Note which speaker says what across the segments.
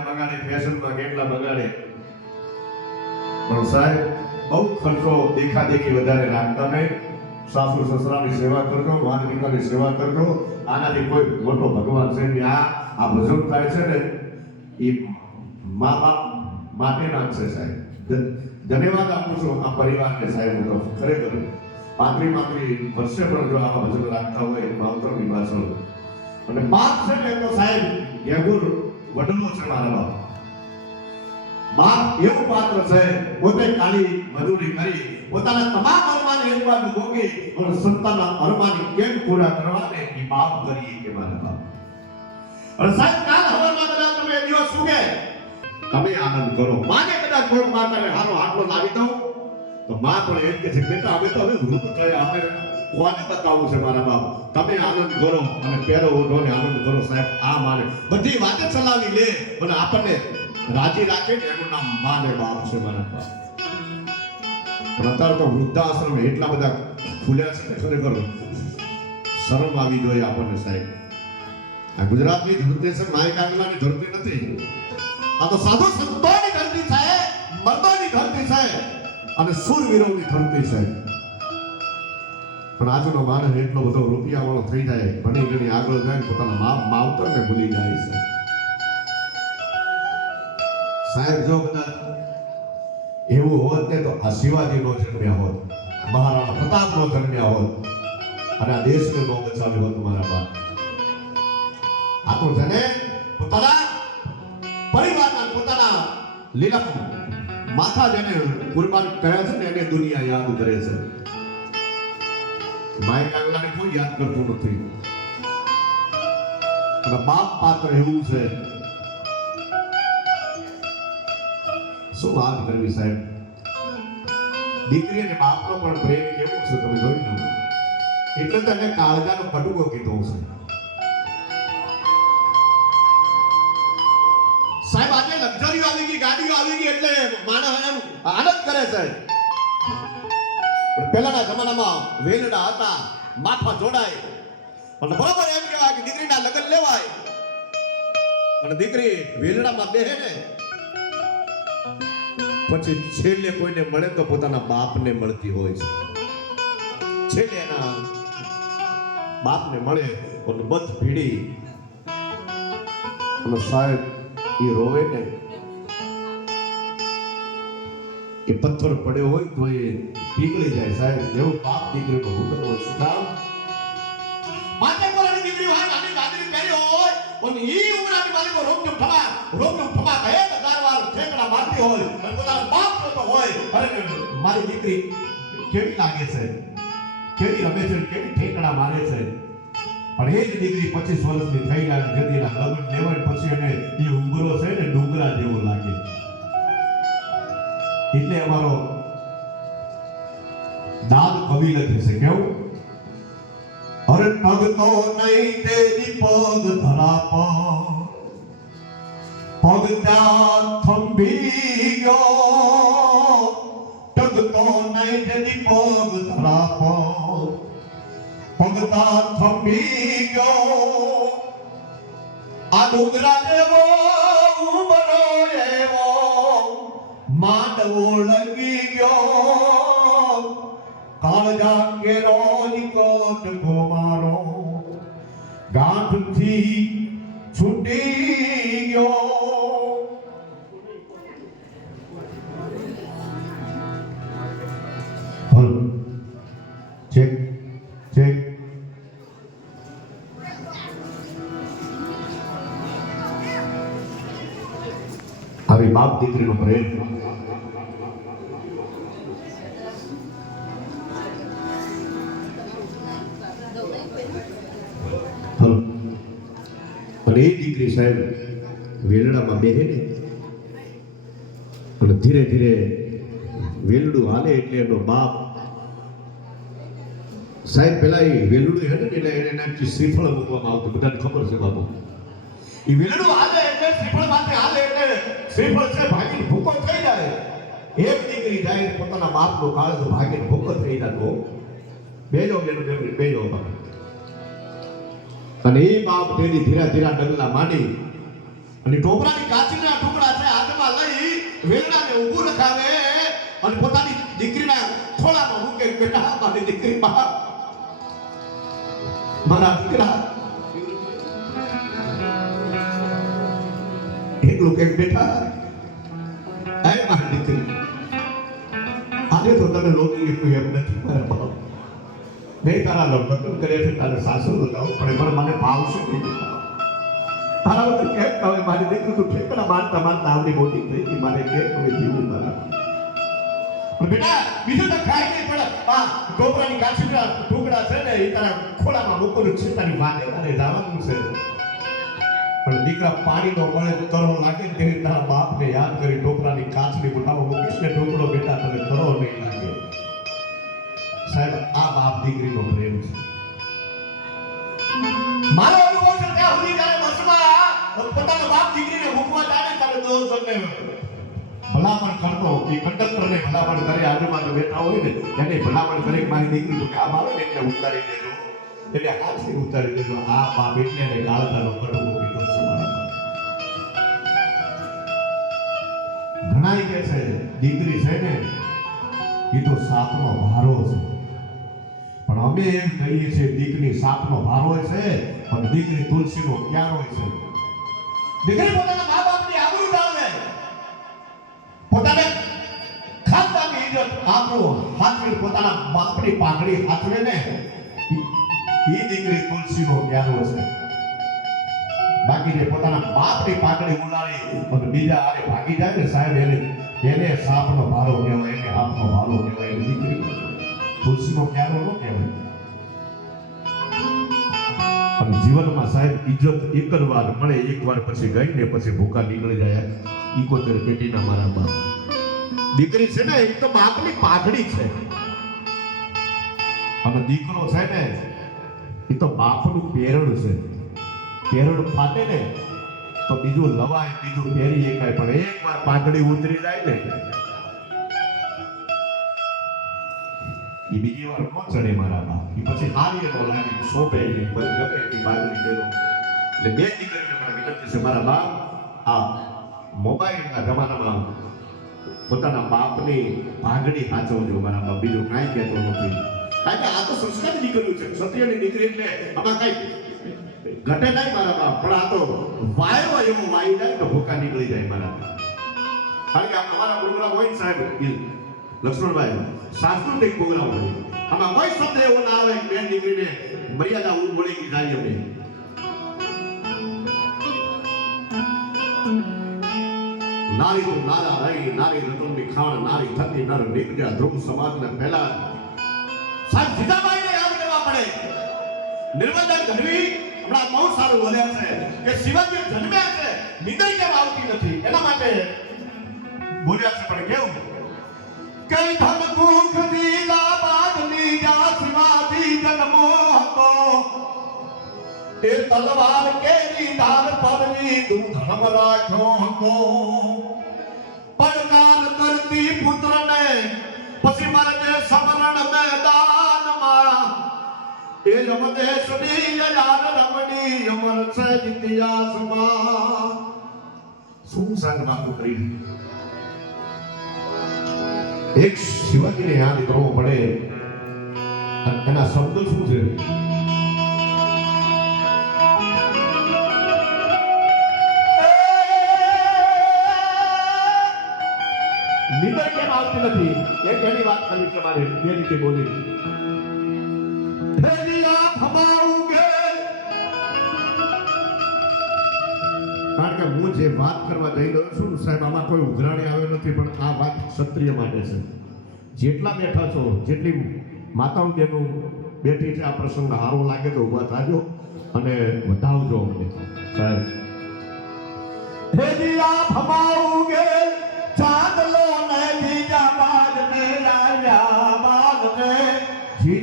Speaker 1: કેટલા બગાડે, ફેશનમાં કેટલા બગાડે. પણ સાહેબ, બહુ ખર્ચો દેખા દેખી વધારે રાખતા નહીં સાસુ સસરાની સેવા કરજો માન પિતાની સેવા કરજો. આનાથી કોઈ મોટો ભગવાન છે ને આ આ ભજન થાય છે ને, એ મા બાપ માટેના છે સાહેબ. ધન્યવાદ આપું છું આ પરિવારને સાહેબ હું ખરેખર પાંત્રી પાંત્રી વર્ષે પણ જો આવા ભજન રાખતા હોય માવતરની પાછળ. અને બાપ છે ને તો સાહેબ, યગુર વડલો છે મારા બાપ બાપ એવું પાત્ર છે, પોતે કાલી મજૂરી કરી, પોતાના તમામ અરમાન એક બાજુ ભોગી પણ સંતાનના અરમાની કેમ પૂરા કરવાને એ બાપ કરીએ કે મારા બાપ. અને સાહેબ, કાલ હવારમાં કદાચ તમે દિવસ કે તમે આનંદ કરો. માને કદાચ કોઈ માતાને હારો આટલો લાવી દઉં. તો માં પણ એમ કે છે, બેટા, અમે તો હવે વૃદ્ધ થયા, અમે કોને બતાવવું છે મારા બાપ? તમે આનંદ કરો અને પેરો ઉઠો ને આનંદ કરો સાહેબ, આ માને. બધી વાતે ચલાવી લે અને આપણને રાજી રાખે ને એનું નામ માને બાપ છે મારા બાપ. પણ તો વૃદ્ધાશ્રમ એટલા બધા ખુલ્યા છે ખરેખર. શરમ આવી જોઈએ આપણને સાહેબ. આ ગુજરાતની ધરતી છે માય કાંગલાની ધરતી નથી. આ તો સાધુ સંતોની ધરતી છે, મર્દોની ધરતી છે અને સુરવીરોની ધરતી છે. પણ આજનો માણસ એટલો બધો રૂપિયા વાળો થઈ જાય. ભણી ગણી આગળ જાય ને પોતાના મા, માવતરને ભૂલી જાય છે. સાહેબ, જો કદાચ એવું હોત ને તો આ શિવાજીનો જન્મ્યા હોત મહારાણા પ્રતાપનો જન્મ્યા હોત, અને આ દેશને નો બચાવ્યો હોત મારા બાપ. આ તો છે ને પોતાના પરિવારના પોતાના લીલા માથા જેને કુરબાન કર્યા છે ને એને દુનિયા યાદ કરે છે. માય કાગલાને કોઈ યાદ કરતું નથી. અને બાપ પાત્ર એવું છે. શું વાત કરવી સાહેબ? દીકરી અને બાપનો પણ પ્રેમ કેવો છે તમે જોઈ લો એટલે તને કાળજાનો કટુકો કીધો છે. સાહેબ, આજે લક્ઝરીઓ આવી ગઈ, ગાડીઓ આવી ગઈ, એટલે માણસ એમ આનંદ કરે પણ પહેલાના જમાનામાં વેલડા હતા, માથા જોડાય. પણ બરોબર એમ કહેવાય કે દીકરીના લગ્ન લેવાય. અને દીકરી વેલડામાં બેહે ને, પછી છેલ્લે કોઈને મળે તો પોતાના બાપને મળતી હોય છે. છેલ્લે એના બાપને મળે, પણ બધ ભીડી. અને સાહેબ એ રોવે ને. એ પથ્થર પડ્યો હોય તો એ પીગળી જાય સાહેબ. એવું બાપ દીકરીનો હુકમ હોય શું કામ? માથે કોરાની દીકરી હોય ગાડી ગાદરી પહેરી હોય અને ઈ ઉમરાની માલિકો રોકજો ફમા રોકજો ફમા કહે કે હજાર વાર ઠેકડા મારતી હોય અને પોતાનો બાપ જોતો હોય, અરે મારી દીકરી કેવી લાગે છે? કેવી રમે છે? કેવી ઠેકડા મારે છે? પણ એ જ દીકરી પચીસ વર્ષની થઈ ગયા જદીના લગ્ન લેવાય પછી એને એ ઉંગરો છે ને ડુંગરા જેવો લાગે. એટલે અમારો દાદ કવિ લખે કેવું? અરે પગ તો નહીં તે પગ ધરા પગ ત્યાં થંભી ગયો. ટગ તો નહીં તેની પગ ધરા પગ ત્યાં થંભી ગયો. આ ડુંગરા જેવો ઉમરો માંડવો લગી ગયો કાળજા કેરો નિકોટ ગોમારો ગાંઠથી છૂટી ગયો ચેક ચેક આવી બાપ દીકરીનો પ્રેમ એનો બાપ. સાહેબ, પેલા એ વેલડું ને એટલે એને એનાથી શ્રીફળ મૂકવામાં આવતું, બધાને ખબર છે બાપુ. એ વેલુડું હાલે એટલે શ્રીફળ માટે હાલે એટલે શ્રીફળ છે, ભાગીને ભૂકો થઈ જાય. એક દીકરી જાય, પોતાના બાપનો કાળજો ભાગીને ભૂકો થઈ જતો બેજો બેનો બેનો, બેજો બાપ અને એ બાપ તેની ધીરા ધીરા ડગલા માંડી અને ટોપરાની કાચીના ટુકડા છે, હાથમાં લઈ વેલણાને ઊભું રખાવે અને પોતાની દીકરીના ખોળામાં મૂકે બેટા મારી દીકરી બહાર મારા દીકરા. એટલું કે, બેટા આય મારી દીકરી. આજે તો તને રોકી લીધું એમ નથી, મારા બાપ. મેં તારા લગ્ન કર્યા છે, તારે સાસુ બતાવો પણ એમાં મને ભાવશે બેટા. તારા વગર કેમ કહે મારી દીકરી તું ઠેકડા મારતા મારતા આવડી મોટી થઈ ગઈ, મારે કેમ કોઈ જીવું તારા પણ બેટા, બીજું તો ખાઈ નહીં, પણ આ ગોબરાની કાચીના ટુકડા છે ને, એ તારા ખોળામાં મૂકવાનું છે, તારી વાતે તારે જવાનું છે. પણ દીકરા પાણીનો મળે તરો લાગે તેની તારા બાપને યાદ કરી ટોપરાની કાચની મોઢામાં મૂકીશ ને ટોકરો બેટા, તને તરો નહીં લાગે. સાહેબ, આ બાપ દીકરીનો પ્રેમ છે. મારો અનુભવ છે ત્યાં સુધી જ્યારે બસમાં પોતાનો બાપ દીકરીને મૂકવા જાય ત્યારે દોસ્ત ભલામણ કરતો એ કંડક્ટરને ભલામણ કરે આજુબાજુ બેઠા હોય ને, એને ભલામણ કરે કે મારી દીકરી તો કામ આવે ને એટલે ઉતારી દેજો. એટલે હાથથી ઉતારી દેજો. આ બાપ એટલે એને ગાળતાનો કડવો કીધો ઘણાય કે છે, દીકરી છે ને, એ તો સાપનો ભારો છે. પણ અમે એમ કહીએ છીએ, દીકરી સાપનો ભારો છે, પણ દીકરી તુલસીનો ક્યારો છે? દીકરી પોતાના મા બાપની આબરૂ ઇજ્જત હાથવી પોતાના બાપની પાઘડી હાથવે ને એ દીકરી તુલસીનો ક્યારો છે. બાકી જે પોતાના બાપની પાઘડી ઉલાળી અને બીજા આરે ભાગી જાય ને સાહેબ, એને એને સાપનો ભારો કહેવાય, એને હાથનો ભારો કહેવાય એની દીકરી તુલસીનો ક્યારો ન કહેવાય. પણ જીવનમાં સાહેબ ઇજ્જત એક જ વાર મળે, એક વાર પછી ગઈ ને પછી ભૂખા નીકળી જાય. ઇકોતેર પેટીના મારા બાપ. દીકરી છે ને, એક તો બાપની પાઘડી છે. અને દીકરો છે ને, એ તો બાપનું પેરણ છે. પેરણ ફાટે ને, તો બીજું લવાય, બીજું પહેરી એકાય પણ એક વાર પાઘડી ઉતરી જાય ને, એ બીજી વાર કોણ ચડે મારા બાપ? એ પછી હારીએ તો લાગે કોઈ ગમે એટલી બાજરી પહેરો. એટલે બે દીકરીઓને પણ વિનંતી છે, મારા બાપ, આ મોબાઈલના જમાનામાં પોતાના બાપની ભાગડી સાચવજો. મારા બીજું કાંઈ કહેતો નથી. કારણ કે આ તો સંસ્કારની દીકરીઓ છે. ક્ષત્રિયની દીકરી એટલે આમાં કાંઈ ઘટે નહીં મારા બાપ. પણ આ તો વાયો એવું માઈ જાય તો ભૂકા નીકળી જાય મારા કારણ કે અમારા પ્રોગ્રામ હોય ને સાહેબ લક્ષ્મણભાઈ, સાંસ્કૃતિક પ્રોગ્રામ હોય. આમાં કોઈ શબ્દ એવો ના આવે બેન દીકરીને મર્યાદા ઉલમળી ગઈ જાય અમે નારી તો નારા રહી નારી રતનની ખાણ, નારી થતી નર નીકળ્યા ધ્રુવ સમાજને પહેલા સાહેબ જીજાબાઈને યાદ કરવા પડે. નિર્મદા ગઢવી હમણાં બહુ સારું બોલ્યા છે કે શિવાજી જન્મ્યા છે નિંદર કેમ આવતી નથી? એના માટે બોલ્યા છે, પણ કેવું? કઈ ધન કુખ દીલા બાદની જા શિવાજી જન્મો હતો. એ તલવાર કેરી ધાર પરની તું ધર્મ રાખ્યો હતો. સમરણ મેદાનમાં એ જમદેશની યાર રમણી અમર છે ઇતિહાસમાં. શું સંગ વાતો કરી? એક શિવાજીને યાદ કરવો પડે. એના શબ્દ શું છે? મારે બે રીતે બોલી કારણ કે હું જે વાત કરવા જઈ રહ્યો છું સાહેબ આમાં કોઈ ઉઘરાણી આવ્યો નથી પણ આ વાત ક્ષત્રિય માટે છે. જેટલા બેઠા છો જેટલી માતાઓ બેનું બેઠી છે આ પ્રસંગ સારો લાગે તો ઊભા થાજો અને વધાવજો અમને. સાહેબ.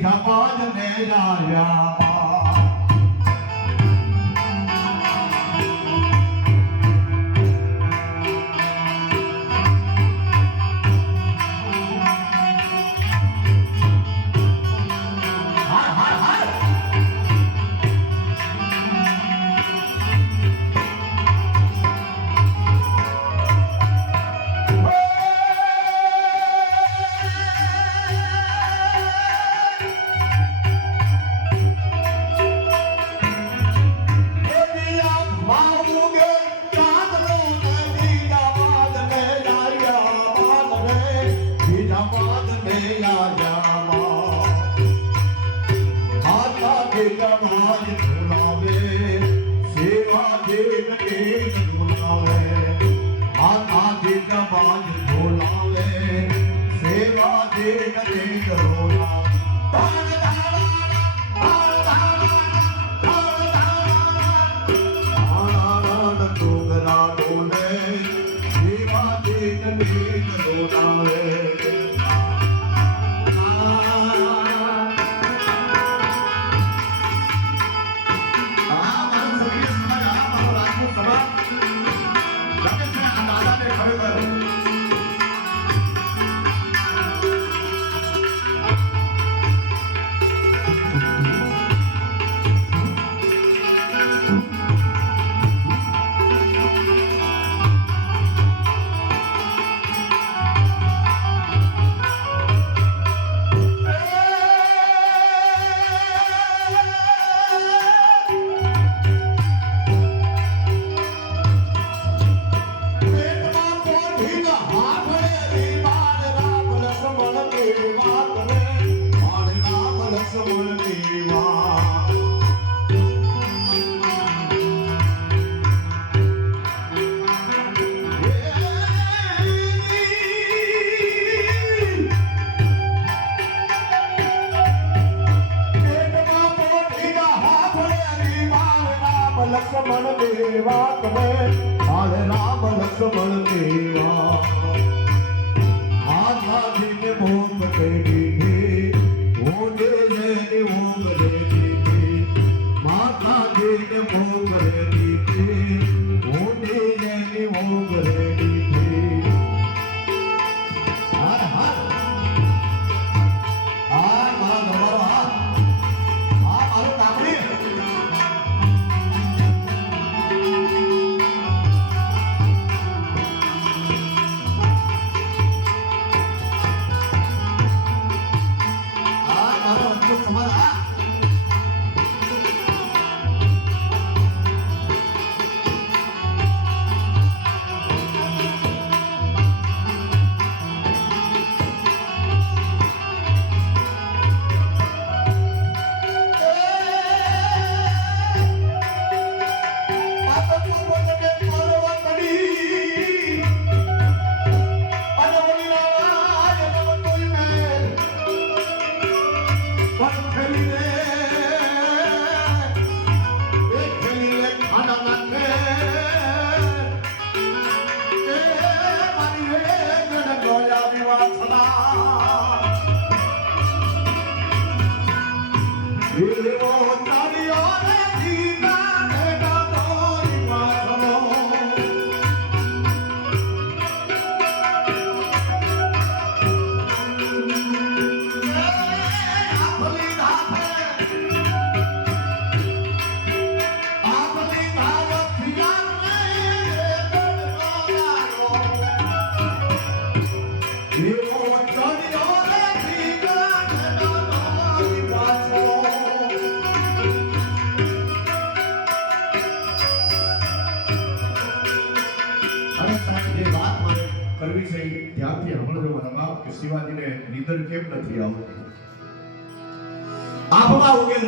Speaker 1: જીજા બાજ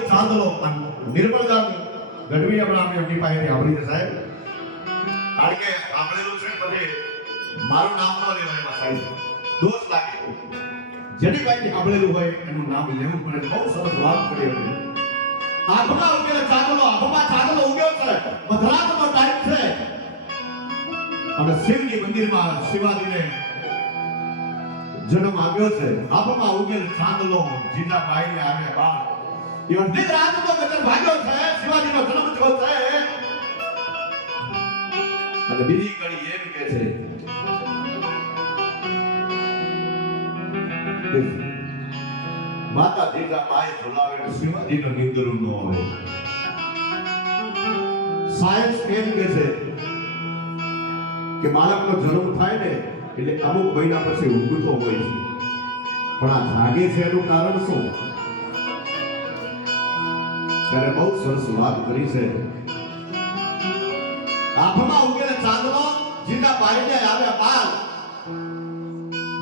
Speaker 1: ચાંદલો આમ નિર્મળદાસ ગઢવી અમે એમની પાસેથી આવડી છે, સાહેબ. કારણ કે સાંભળેલું છે બધે, મારું નામ ન લેવાય એમાં, સાહેબ. દોષ લાગે. જેની પાસેથી સાંભળેલું હોય એનું નામ લેવું પડે. બહુ સરસ વાત કરી હતી આંખમાં ઉગેલ ચાંદલો આંખમાં ચાંદલો ઉગ્યો છે મધરાતનો ટાઈમ છે. અને શિવજી મંદિરમાં શિવાજીને જન્મ આવ્યો છે. આબમાં ઉગેલ ચાંદલો જીજા બાઈને આવે બાળ. એ નો જન્મ આવે. સાયન્સ એમ કે છે કે બાળકનો જન્મ થાય ને એટલે અમુક મહિના પછી ઊંઘતો હોય છે. પણ આ જાગે છે એનું કારણ શું? ત્યારે બહુ સરસ વાત કરી છે. આંખમાં ઉગેલે ચાંદલો જીતા પાડીને આવે બાળ.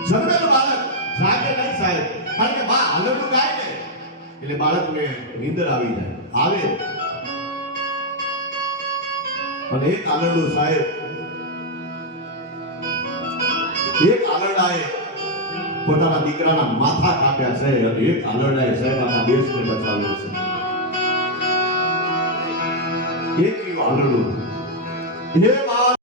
Speaker 1: જન્મેલું બાળક જાગે નહીં સાહેબ. કારણ કે બા હલડું ગાય ને. એટલે બાળકને નીંદર આવી જાય. આવે. અને એક આલરડું સાહેબ. એક આલરડાએ પોતાના દીકરાના માથા કાપ્યા છે અને એક આલરડાએ સાહેબ આખા દેશને બચાવ્યો છે. આલરડું એ વાત